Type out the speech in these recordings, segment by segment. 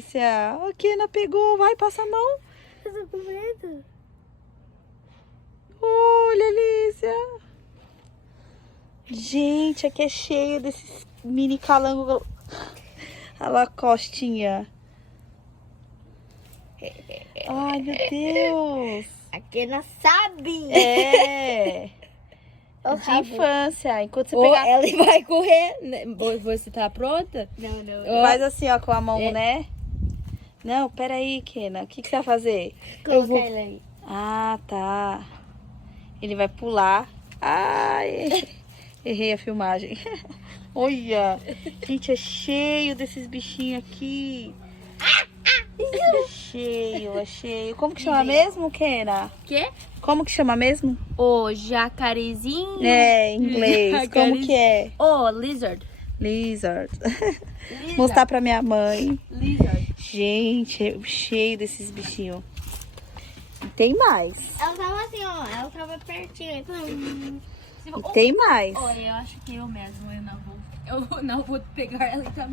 delícia. A Kena pegou. Vai, passa a mão. Eu tô com medo. Olha, Alicia. Gente, aqui é cheio desses mini calango. A lacostinha. Ai, meu Deus. A Kena sabe. É. Eu De rabo. infância. Enquanto você Ou pegar... ela vai correr, né? Você tá pronta? Não, não. Faz assim, ó, com a mão, É. né? Não, peraí, Kena. O que você vai fazer? Coloca ele aí. Ah, tá. Ele vai pular. Ai, errei a filmagem. Olha, gente, é cheio desses bichinhos aqui. É cheio, é cheio. Como que chama mesmo, Kena? Quê? Como que chama mesmo? O jacarezinho. É, em inglês. Como que é? O lizard. Lizard. Mostrar pra minha mãe. Lizard. Gente, é cheio desses bichinhos. E tem mais. Ela tava assim, ó. Ela tava pertinho. Então... E tem mais. Olha, eu acho que eu mesmo, eu não vou pegar ela e tá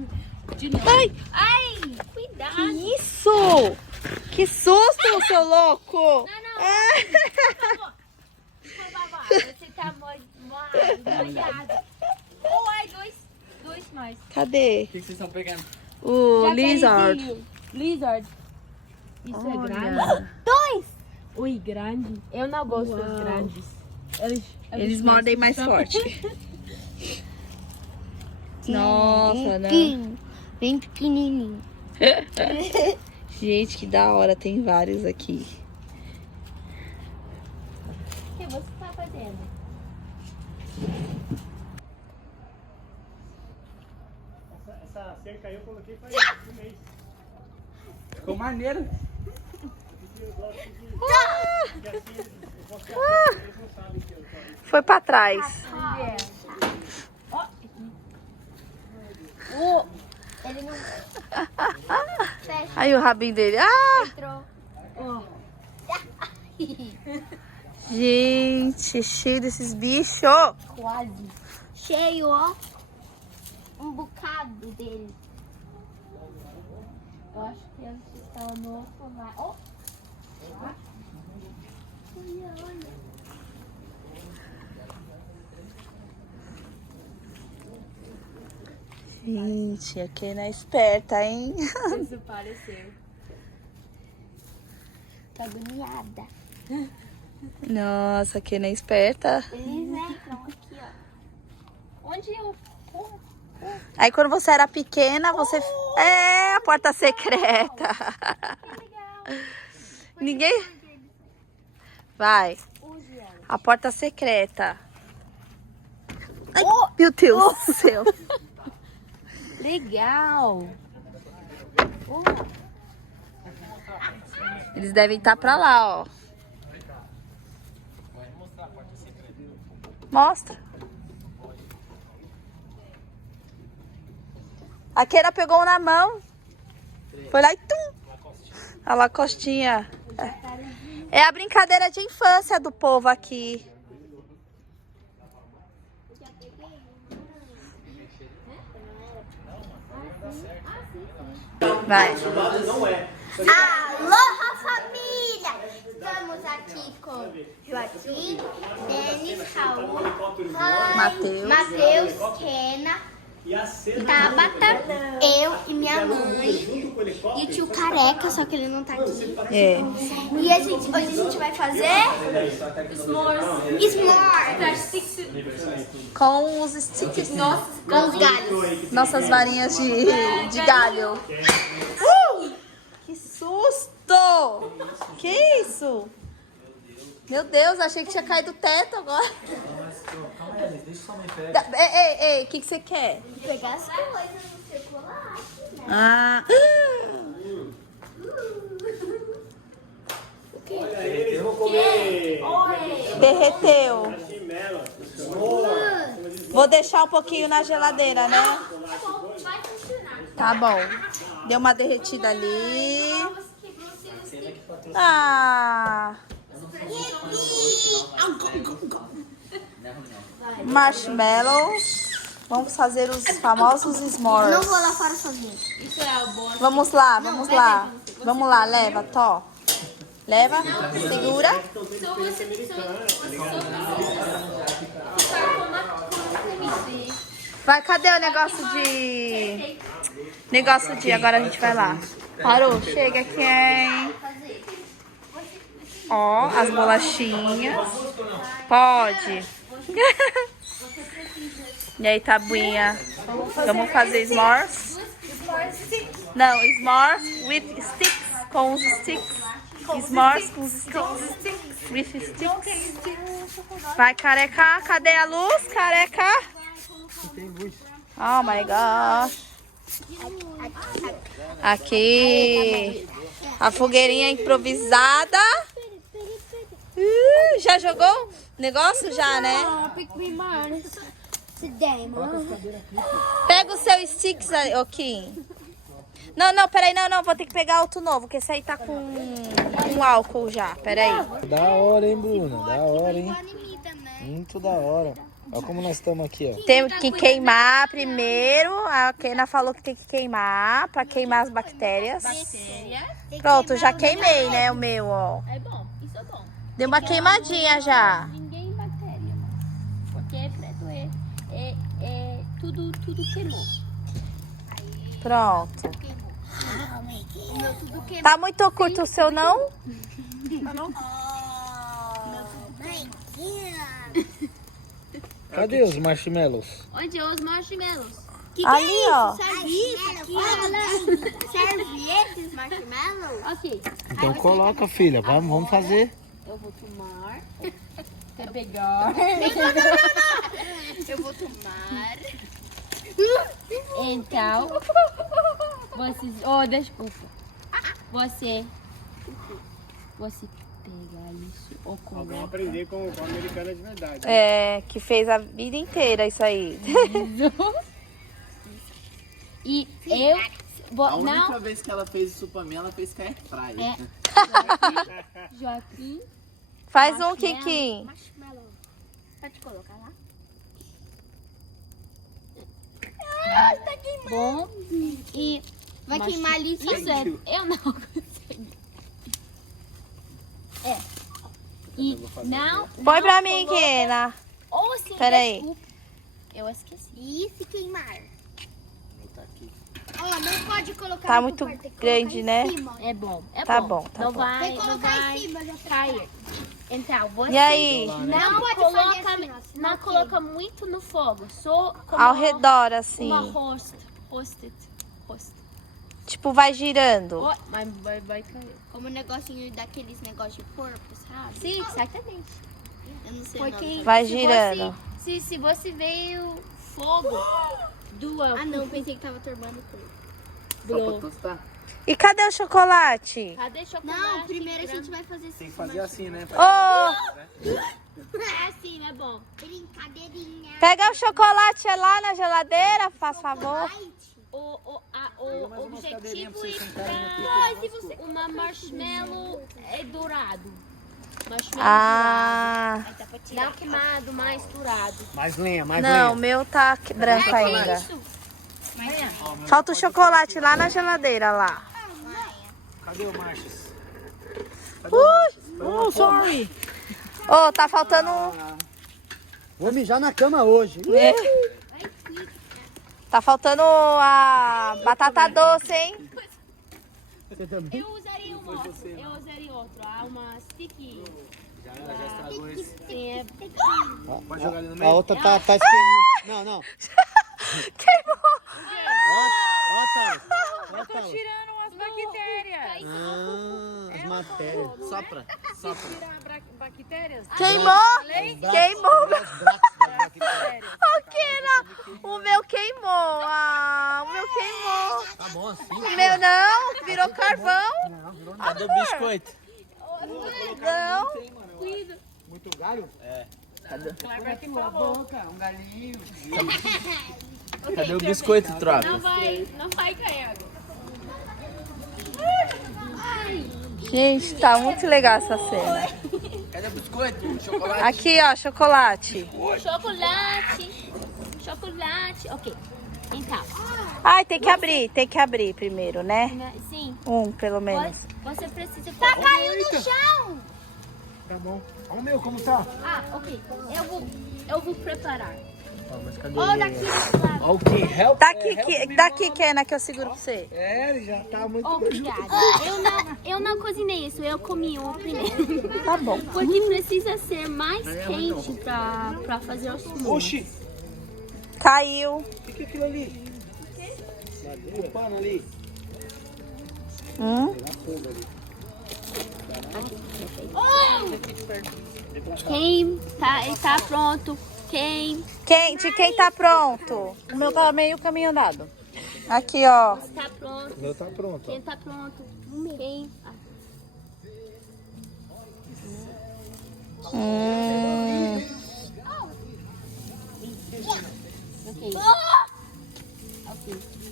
de novo. Ai, Ai, cuidado. que isso? Que susto, seu louco! Não, você tá molhado. Oh, ai, dois mais. Cadê? O que vocês estão pegando? O lizard. Jacarezinho. Lizard. Isso é Olha. grande. Dois. Ui, grande. Eu não gosto Uau. dos grandes. Eles mordem mais forte. Nossa, né? Bem pequenininho. Gente, que da hora. Tem vários aqui. O que você tá fazendo? Essa cerca aí eu coloquei faz um mês. Ficou maneiro. Foi pra trás. Ele não Aí o rabinho dele. Ah! entrou. Gente, cheio desses bichos. Quase. Cheio, ó. Um bocado dele. Eu acho que eles estão no outro lado. Oh. Olha, olha. Gente, a Kena é esperta, hein? Isso pareceu. Tá agoniada. Nossa, a Kena é esperta. Eles entram aqui, ó. Onde eu... Aí quando você era pequena, você... É, a porta secreta. Que legal. Ninguém... Vai. Use ela. A porta secreta. Ai, meu Deus do céu. Legal. Eles devem estar pra lá, ó. Mostra. A Kena pegou um na mão. Foi lá e tum. A lacostinha. É a brincadeira de infância do povo aqui. Vai. Aloha, família! Estamos aqui com Joaquim, Denis, Raul, Matheus, Kena, Tabata, eu e minha mãe. E o tio Careca, só que ele não tá aqui. É. E hoje a gente vai fazer s'mores. Com os sticks. Com os galhos. Nossas varinhas de galho. Que susto! Que isso? Meu Deus, achei que tinha caído do teto agora. Calma aí, Alice, deixa sua mãe pegar. Ei, o que você quer? Pegar as coisas no chocolate, né? Ah. Eles vão comer Derreteu. marshmallow. Vou deixar um pouquinho na geladeira, né? Vai funcionar. Tá bom. Deu uma derretida ali. Ah. Marshmallows. Vamos fazer os famosos s'mores. Não vou lá fora sozinha. Isso é a boa. Vamos lá, vamos lá. Vamos lá, leva, Tó. Leva, segura. Vai, cadê o negócio de... Agora a gente vai lá. Parou, chega aqui, hein? Ó, as bolachinhas. Pode. E aí, Tabuinha? Vamos fazer s'mores? Não, s'mores with sticks. Com os sticks. S'mores com os sticks. With sticks. Vai, careca. Cadê a luz, careca? Oh, my gosh. Aqui. A fogueirinha improvisada. Já jogou negócio? Já, né? Pega o seu sticks aí, ô Kim. Não, peraí, não, vou ter que pegar outro novo, porque esse aí tá com álcool já, peraí. Da hora, hein, Bruna? Da hora, hein? Muito da hora. Olha como nós estamos aqui, ó. Tem que queimar primeiro, a Kena falou que tem que queimar, pra queimar as bactérias. Pronto, já queimei, né, o meu, ó. É bom, isso é bom. Deu uma queimadinha já. Ninguém bactéria, porque preto tudo queimou. Pronto. Tá muito curto o seu, não? Cadê os marshmallows? Onde é os marshmallows? Ali, ó. Serve esses marshmallows? Ok, Então coloca, filha. Vamos fazer. eu vou tomar. Quer pegar? Eu vou tomar. Então, você... Oh, desculpa. Você pega isso ou Vamos coloca. aprender com a americana de verdade. É, que fez a vida inteira isso aí. E eu vou... A única Não, vez que ela fez isso pra mim, ela fez com a airfryer. É. Joaquim. Faz um, Kiki. Marshmallow. Pode colocar lá. Bom. E... Vai queimar ali Isso é... Eu não consigo. E não... Põe pra não mim, coloca- Kena. Ou se Peraí. desculpa. Eu esqueci. E se queimar? Ó, não pode colocar Tá no muito quarto, tem que grande, colocar né? em cima. É bom, é Tá bom. bom, tá não bom. vai, Tem que não colocar vai em cima, já tá. cair. Então, você E aí? não pode coloca, fazer assim, ó, senão não coloca muito no fogo, só como Ao redor, assim. uma roast. Tipo, vai girando. Oh, mas vai cair. Como um negocinho daqueles negócios de porco, sabe? Sim, exatamente. Eu não sei o Porque nome. Vai se girando. se você veio fogo do Ah, não, pensei que tava turbando tudo. Só pra tostar. E cadê o chocolate? Cadê chocolate? Não, primeiro a gente vai fazer Tem que fazer assim, né? Ô, É assim, é bom. brincadeirinha. pega o chocolate lá na geladeira, faz favor. O objetivo é uma marshmallow dourado. Marshmallow Ah, dourado. Não queimado, mas dourado. Mais lenha, mais não, o lenha. meu tá branco ainda. Isso. Falta o chocolate lá na geladeira, lá. Cadê o Marchos? Oh, sorry. Ô, tá faltando um. Vou mijar na cama hoje. Tá faltando a batata doce, hein? Eu usaria um outro. Eu usaria outro. Há uma sticky. Já estragou esse. Sim, é... Pode jogar ali no A meio? outra tá esquemando. Não. Ó, Thales. Ó, Thales. Tirando as bactérias. Ah, as matérias. Sopra. Tirar bactérias. Queimou? Queimou. Os braços das bactérias. Ô, Kena, o meu queimou. Ah, o meu queimou. Tá bom assim. O meu não, virou carvão. Cadê o biscoito? Não. Muito galho? Uma boca, um galinho. Cadê o biscoito, troca? Não vai cair água. Gente, tá muito legal essa cena. Cadê o biscoito? Chocolate? Aqui, ó, chocolate. Chocolate. chocolate. Ok. Então. Ai, tem que abrir primeiro, né? Sim. Pelo menos. Você precisa... Tá caindo no chão! Tá bom. Olha o meu, como tá? Ah, ok. Eu vou preparar. Mas cadê Ou daqui desse lado. Olha o que? Help. Daqui, Kena, que eu seguro pra você. Ele já tá muito Obrigada. Eu não cozinhei isso, eu comi o primeiro. Tá bom. Porque precisa ser mais quente pra fazer o smoothie. Oxi, Caiu. o que é aquilo ali? O pano ali. Quem tá pronto? Quem Quem tá pronto? O meu tá meio caminho andado. Aqui, ó. tá pronto? O meu tá pronto. Quem tá pronto? Quem?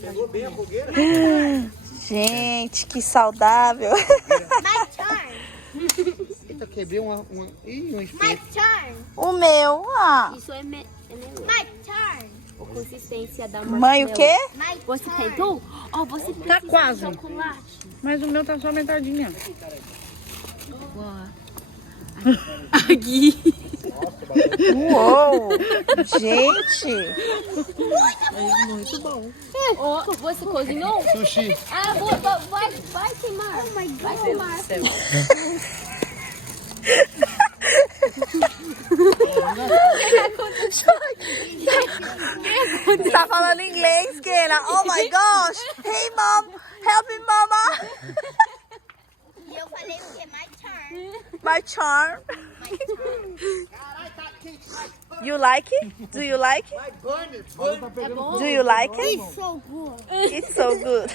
Pegou bem a fogueira? Gente, que saudável. My turn. Eita, quebrei um My espelho. turn. O meu, Isso é meu. My turn. A consistência da Mãe, o quê? My você tentou? Oh, você precisa Tá quase. de chocolate. Mas o meu tá só metadinha. Uou! Gente! Oh, você cozinhou? Sushi. Ah, vai queimar. Oh my God. Vai queimar. Tá falando inglês, Kena? Oh my gosh! Hey, mom! Help me, mama! E eu falei o quê? My turn. My charm. My turn. You like it? Do you like it? É bom? Do you like it? It's so good. It's so good.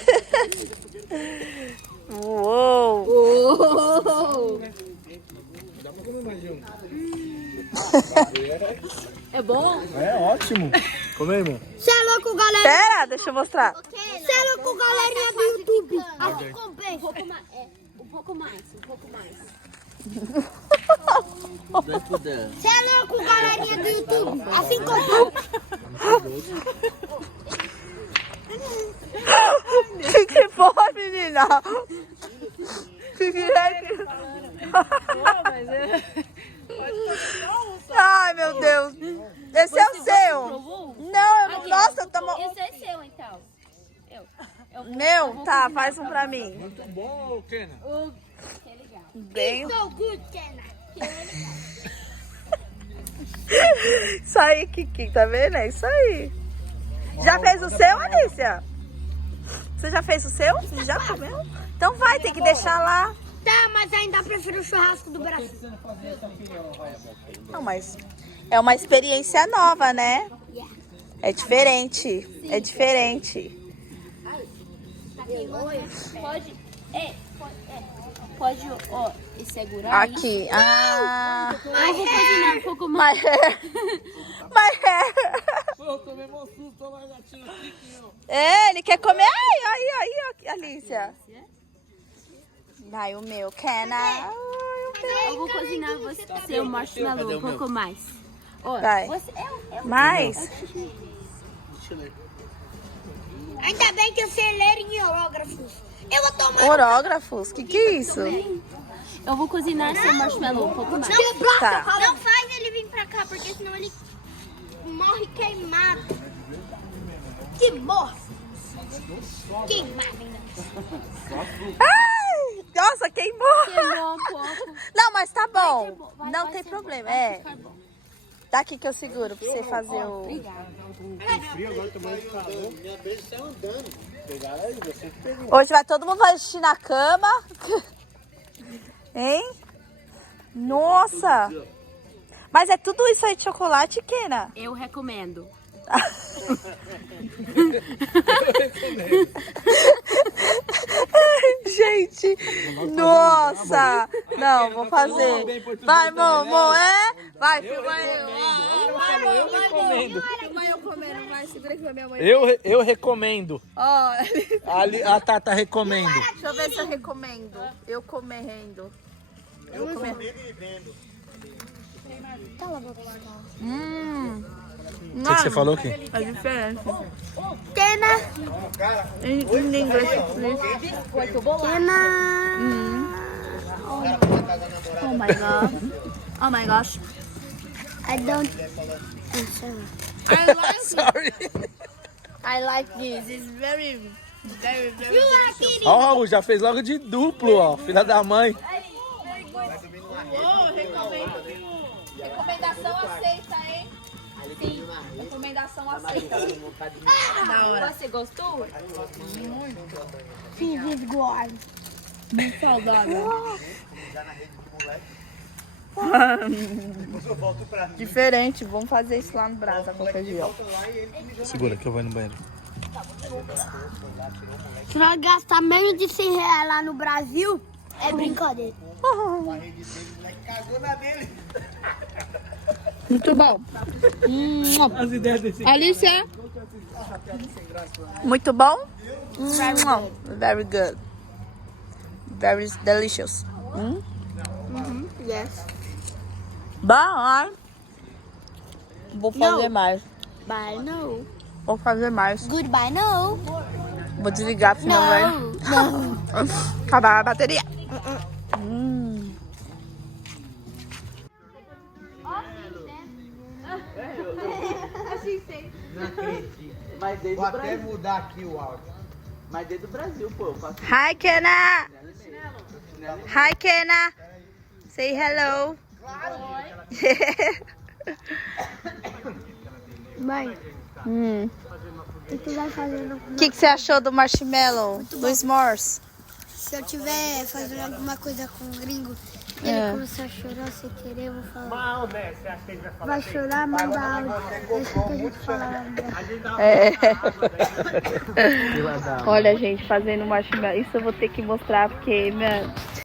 Uou! É bom? É ótimo. Come aí, irmão. Você é louco, galera? Pera, deixa eu mostrar. Você é louco, galerinha do YouTube? Assim compensa. Um pouco mais. Dois por dez. Você é louco, galerinha do YouTube? Assim compensa. Que foi, menina? Que Ai, meu Deus. Esse é o seu. Não, eu não. Nossa, eu tomo... Esse é seu, então. Meu, tá, faz um pra mim. Muito bom, Kena. Bem... So good, Kenna. Isso aí, Kiki, tá vendo? É isso aí. Já fez o seu, Alicia? Você já fez o seu? Já comeu? Então vai, tem que deixar lá. Tá, mas ainda prefiro o churrasco do Brasil. Não, mas é uma experiência nova, né? É diferente. É diferente. Pode, ó, segurar aí. Aqui. Ah. Eu vou cozinhar um pouco mais. My hair. My hair. Eu tomei um susto, olha lá, gatinho. É, ele quer comer. Aí, Alicia. Ai, o meu. Kenna. Eu vou cozinhar seu marshmallow um pouco mais. Ó, Vai. Mais? Ainda bem que eu sei ler em horógrafos. Eu vou tomar. Orógrafos? Que é isso? Eu vou cozinhar seu marshmallow um pouco mais. Tá. Não faz ele vir pra cá, porque senão ele morre queimado. Que morre. Queimado ainda. Ai, nossa, queimou. Queimou um pouco. Não, mas tá bom. Vai Não ser tem bom, problema. vai É. ficar bom. Daqui que eu seguro pra você fazer o... Frio agora, tomando calor. Minha vez saiu andando. Pegaram aí, você que pegou. Hoje vai todo mundo assistir na cama. Hein? Nossa. Mas é tudo isso aí de chocolate, Kena? Eu recomendo. Gente, nossa. Não, vou fazer. Vai, Momo, é? Vai, filma aí. Filma eu comendo, vai. Segura aqui pra minha mãe. Eu recomendo. Ó, Ali, a Tata recomendo. deixa eu ver se eu recomendo. Eu comendo. Eu comendo e vendo. O que você falou aqui? É diferente. Tena. Em inglês, please. Tena. Oh my god. Oh my gosh. I don't. Sorry. I like this. It's very, very, very. You like it? Ó, o Raul já fez logo de duplo, ó. Filha da mãe. Recomendação aceita, hein? Sim, recomendação aceita. Da hora. Você gostou? Sim, desgosto. Muito saudável. Diferente, vamos fazer isso lá no Brasa qualquer dia. Segura que eu vou no banheiro. Se nós gastar menos de 100 reais lá no Brasil, é brincadeira. Muito bom. As ideias desse Alicia? Muito bom? Very good. Very delicious. Yes. Bom. Vou fazer mais. Bye, no. Vou fazer mais. Goodbye, no. Vou desligar, senão vai No. acabar a bateria. Mas desde Vou o até Brasil. mudar aqui o áudio. Mas desde o Brasil, pô. Eu faço Hi, Kenna. Hi, Kenna. Say hello. Mãe, o que tu vai fazendo? O que você achou do marshmallow, do s'mores? Se eu tiver fazendo alguma coisa com o gringo, ele começar a chorar sem querer, eu vou falar. mal, né? Você acha que ele vai falar? Vai chorar, manda áudio. Deixa que a gente falar. Olha, gente, fazendo marshmallow. Isso eu vou ter que mostrar porque,